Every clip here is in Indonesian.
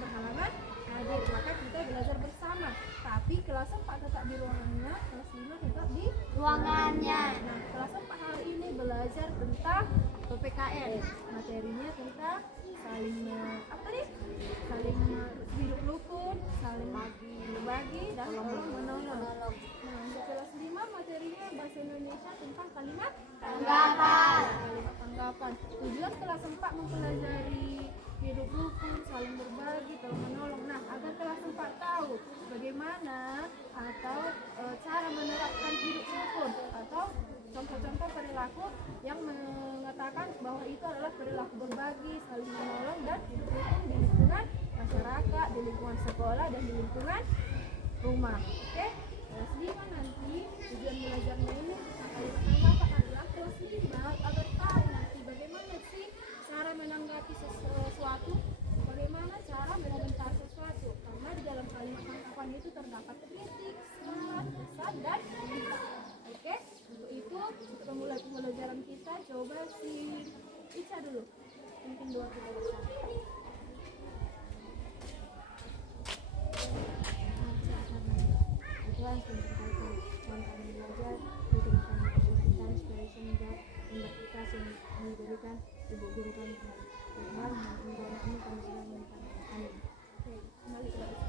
berhalangan hadir, maka kita belajar bersama. Tapi kelas 4 tetap di ruangannya, kelas 5 tetap di ruangannya. Nah, kelas 4 hari ini belajar tentang PPKN. Materinya tentang saling saling hidup rukun, saling berbagi dan tolong menolong. Nah, untuk kelas 5 materinya bahasa Indonesia tentang kalimat Tanggapan. kalimat tanggapan. Tujuan kelas 4 mempelajari hidup rukun, saling berbagi, tolong menolong. Nah, agar kelas 4 tahu bagaimana atau cara menerapkan hidup rukun atau contoh-contoh perilaku yang mengatakan bahwa itu adalah perilaku berbagi, saling menolong dan hidup rukun di lingkungan masyarakat, di lingkungan sekolah dan di lingkungan rumah. Oke? Kelas 5 nanti tujuan belajarnya ini kalimat tanggapan adalah kelas 5 agar tahu nanti bagaimana sih cara menanggapi sesuatu, bagaimana cara mengomentari sesuatu, karena di dalam kalimat tanggapan itu terdapat kritik, saran, pesan, dan cerita. Oke? Untuk itu, untuk memulai pembelajaran kita, coba si Ica dulu mungkin 2-3 bersama. Advance menyampaikan kami belajar digunakan kesulitan sebagai sumber identitas yang diberikan ibu guru kami. Tuhan mengenai ini kami sedang menyatakan. Oke, kembali ke bawah.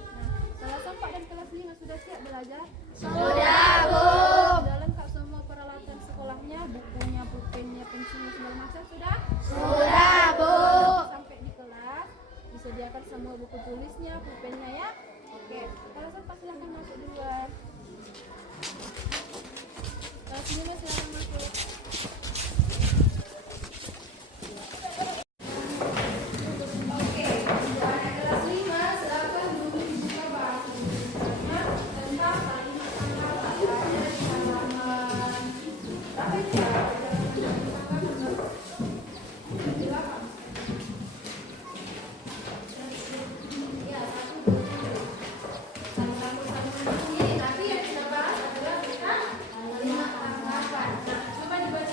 Nah, kelas 4 dan kelas 5 sudah siap belajar? Sudah, Bu. Sudah lengkap semua peralatan sekolahnya, bukunya, pulpennya, pensilnya, segala macam sudah? Sudah, Bu. Sampai di kelas disediakan semua buku tulisnya, pulpennya ya. Oke, kelas 4 silahkan masuk duluan. Kelas 5 silahkan masuk. Oke, anak kelas 5 silahkan dulu dibuka bahasa Indonesia tentang kalimat tanggapan. Ada di halaman berapa itu ya? Coba dibaca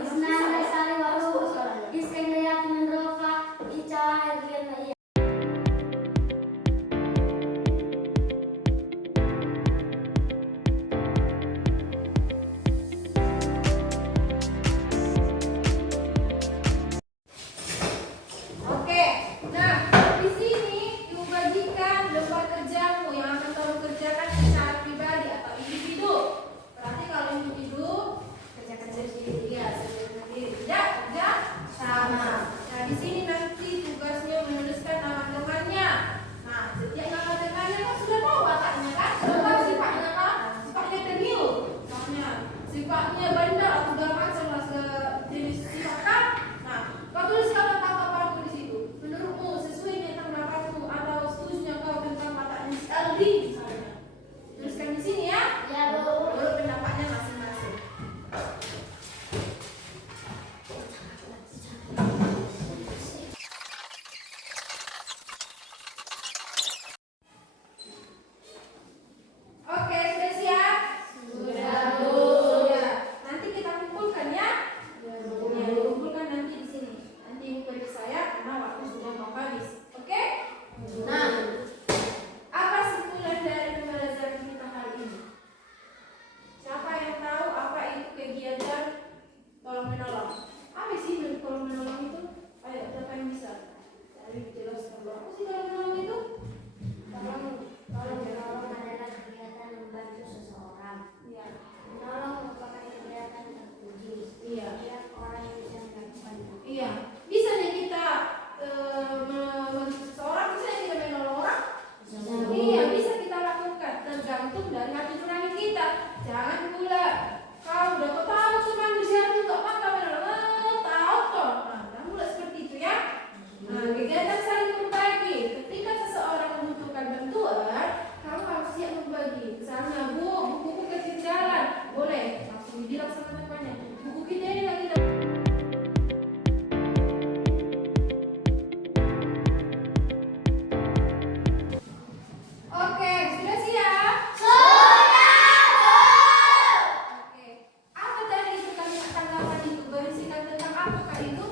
Isna Sari Waru, Iskandar Menrofa, Ica Herlian Maya. Oke, nah di sini dibagikan lembar kerjamu yang akan kamu kerjakan secara pribadi atau individu. Berarti kalau individu kerjakan sendiri, ya sendiri. Tidak kerja sama. Nah di sini nanti tugasnya menuliskan nama temannya. Nah setiap nama temannya kan sudah tahu wataknya kan, sudah tahu sifatnya kan, sifatnya terniu, misalnya sifatnya bandel atau segala macam lah jenis sifat kan. Nah kau tuliskan tentang papamu di situ. Menurutmu sesuai dengan pendapatmu atau setujunya kau tentang wataknya si Aldi misalnya. Tuliskan di sini ya. Ya, Bu. Menurut pendapatnya masing-masing. Oke, sudah siap? Sudah, Bu. Sudah. Nanti kita kumpulkan ya. Ya, kumpulkan nanti di sini. Nanti ibu beri saya karena waktu sudah mau habis. Oke? Nah, apa simpulan dari pembelajaran kita hari ini? Siapa yang tahu apa itu kegiatan tolong menolong? Apa sih tolong menolong itu? Ayo, siapa yang bisa? Cari dijelaskan. Apa sih tolong menolong itu? Tolong menolong adalah kegiatan membantu seseorang. Iya. Menolong merupakan kegiatan terpuji. Iya. Setiap orang yang bisa melakukannya. Iya, bisanya kita membantu seseorang, bisanya kita menolong orang. Iya, bisa kita lakukan, tergantung dari hati nurani kita. Jangan pula kau udah kau tahu cuma bersiar itu nggak apa menolong, tahu toh. Nah, jangan pula seperti itu ya. Nah, kegiatan saling berbagi. Ketika seseorang membutuhkan bantuan, kamu harus siap berbagi. Misalnya, Bu, buku ketinggalan, boleh langsung dibilang sama temannya. Buku kita ini lagi. Oke, sudah siap? Oke. Apa tadi itu kalimat tanggapan itu? Berisikan tentang apa kali itu?